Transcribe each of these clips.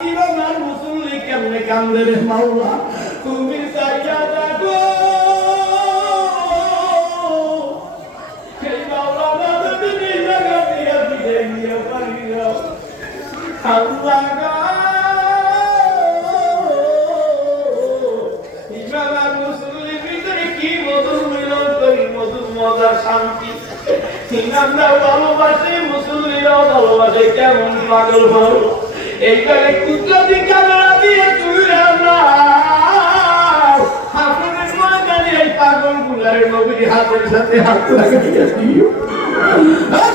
ইমাম মুসল্লি কেমনে কান্দে রে মাওলা? তুমি চাইয়া দেখো। সেই মাওলা না তুমি জায়গা দিয়া দিলে নিয়ে পারিও আল্লাহ গো। ইমাম আর মুসল্লির ভিতরে কি মধুর মিলন করি শান্তি? ইমামরাও ভালোবাসে, মুসল্লিরাও ভালোবাসে, কেমন পাগল ভালো এইবারে কুদরতি ক্যামেরা দিয়ে তুই হাসনের ময়দানে এই পাগল গুলারের নবীর হাতের সাথে হাত লাগিয়ে দিও।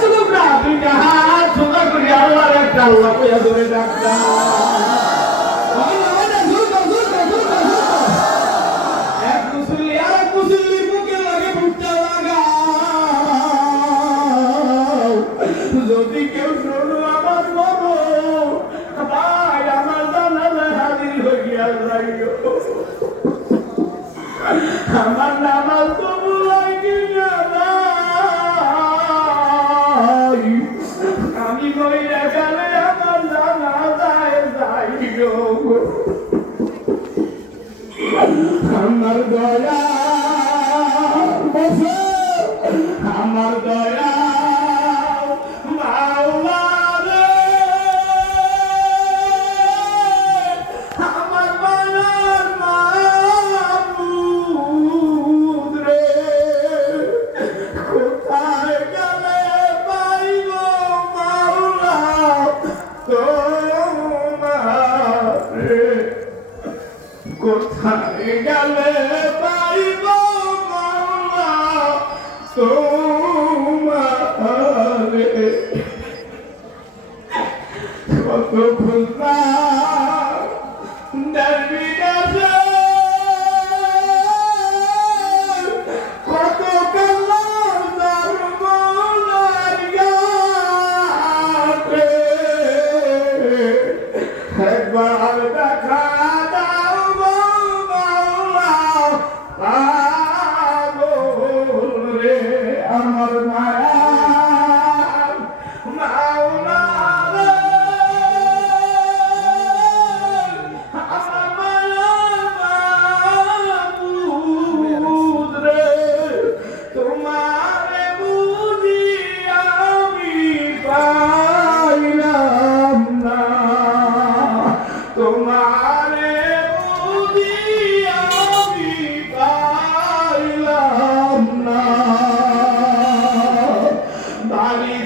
তোমরা দুইটা হাত সোজা করে আল্লাহর একটা আল্লাহ কইয়া ধরে ডাক্তার আমার নামাজ কবুল হয় আমি মহিলা গেলে আমার জানা যায় যাইও আমার দয়া আমার দয়া। কোথায় গেলে পাইব তোমারে কত খুলনা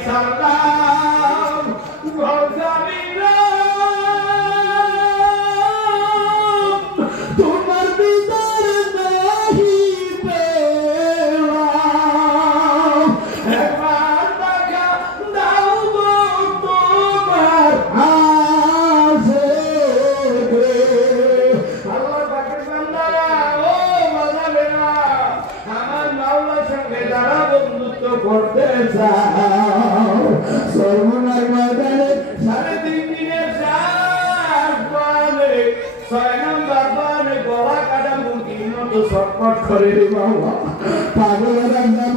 সালাম মাওলার সঙ্গে যারা বন্ধুত্ব করতে চাও সর্বনার ময়দানে সাড়ে তিন দিনের চার পালে ছয় নম্বর পালে গলা কাটা মুরগির মতো সটপট করে রে পাগলেরা যেমন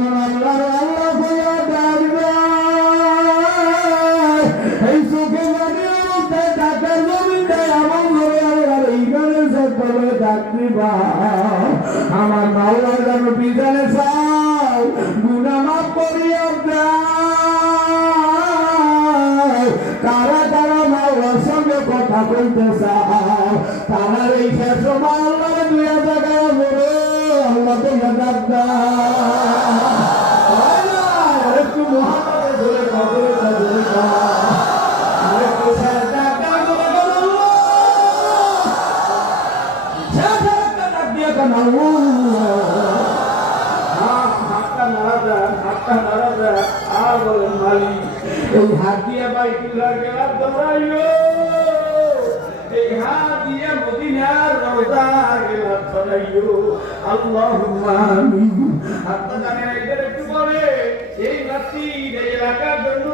আমার মাওলার যেন বিজানে চাও গুনামা করিয়া তারা কারা মাওলার সঙ্গে কথা বলতে চাও তারা এই শেষ মাওলার দুই জায়গায় বলে আল্লাহ তো হাতটা নাড়া আর বলেন মালিক। এই হাত দিয়ে বাইকুল্লাহ গেলাম, দৌড়াইও। এই হাত দিয়ে মদিনার রওজা গেলাম, দৌড়াইও। আল্লাহুম্মা আমিন। হাতটা জানেন একটু পরে এই রাত্রি এই এলাকার জন্য